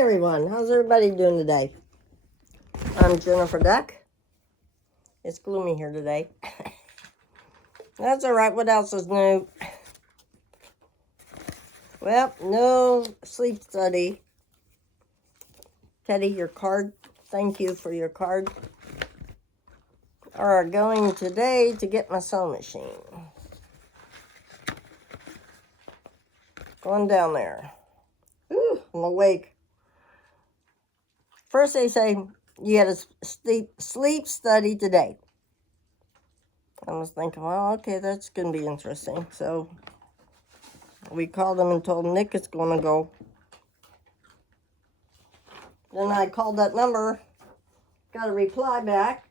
everyone. How's everybody doing today? I'm Jennifer Duck. It's gloomy here today. That's all right. What else is new? Well, no sleep study. Teddy, your card. Thank you for your card. Are going today to get my sewing machine. Going down there. Ooh, I'm awake. First they say you had a sleep study today. I was thinking, well, okay, that's going to be interesting. So we called them and told Nick it's going to go. Then I called that number, got a reply back,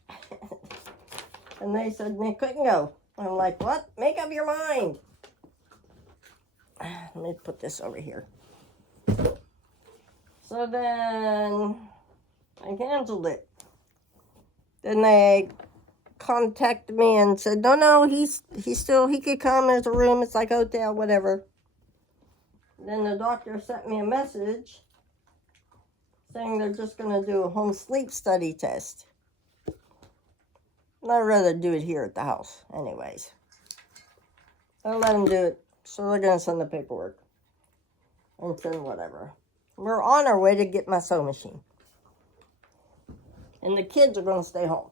and they said Nick couldn't go. I'm like, what? Make up your mind. Let me put this over here. So then I canceled it. Then they contacted me and said, no, he could come. There's a room. It's like a hotel, whatever. Then the doctor sent me a message saying they're just going to do a home sleep study test. And I'd rather do it here at the house anyways. I'll let them do it. So they're going to send the paperwork and send whatever. We're on our way to get my sewing machine. And the kids are going to stay home.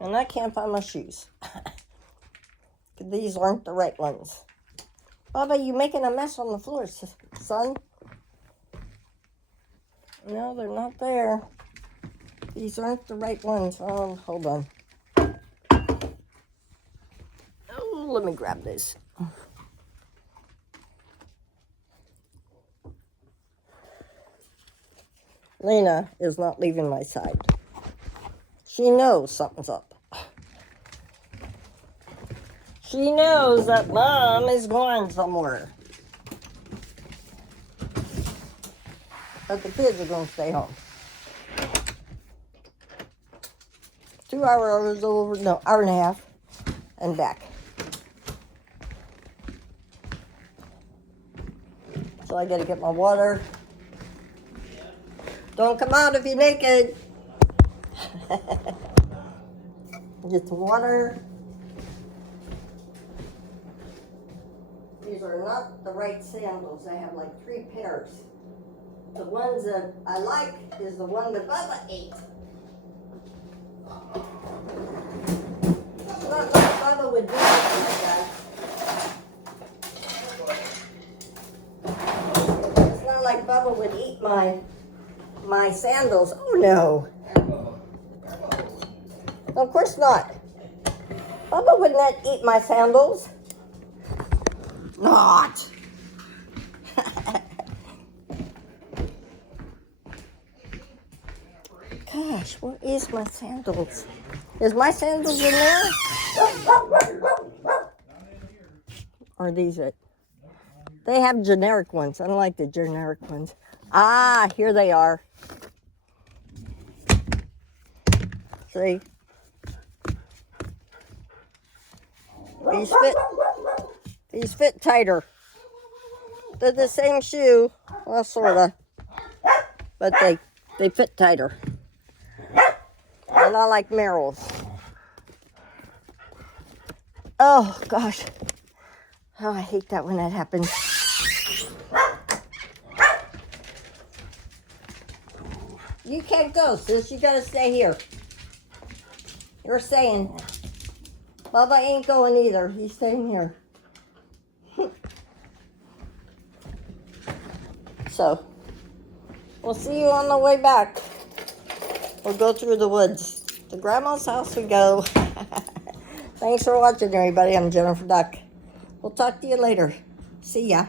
And I can't find my shoes. These aren't the right ones. Baba, you making a mess on the floor, son. No, they're not there. These aren't the right ones. Oh, hold on. Oh, let me grab this. Lena is not leaving my side. She knows something's up. She knows that Mom is going somewhere. But the kids are going to stay home. 2 hours over, no, hour and a half, and back. So I got to get my water. Don't come out if you're naked. Get the water. These are not the right sandals. I have like 3 pairs. The ones that I like is the one that Bubba ate. It's not like Bubba would do something like that. It's not like Bubba would eat my sandals. Oh no. Of course not. Bubba would not eat my sandals. Not. Gosh, where is my sandals? Is my sandals in there? Or are these it? They have generic ones. I don't like the generic ones. Ah, here they are. See? These fit tighter. They're the same shoe. Well, sorta. But they fit tighter. And I like Merrell's. Oh, gosh. Oh, I hate that when that happens. You can't go, sis. You gotta stay here. You're staying. Bubba ain't going either. He's staying here. So, we'll see you on the way back. We'll go through the woods. To Grandma's house we go. Thanks for watching, everybody. I'm Jennifer Duck. We'll talk to you later. See ya.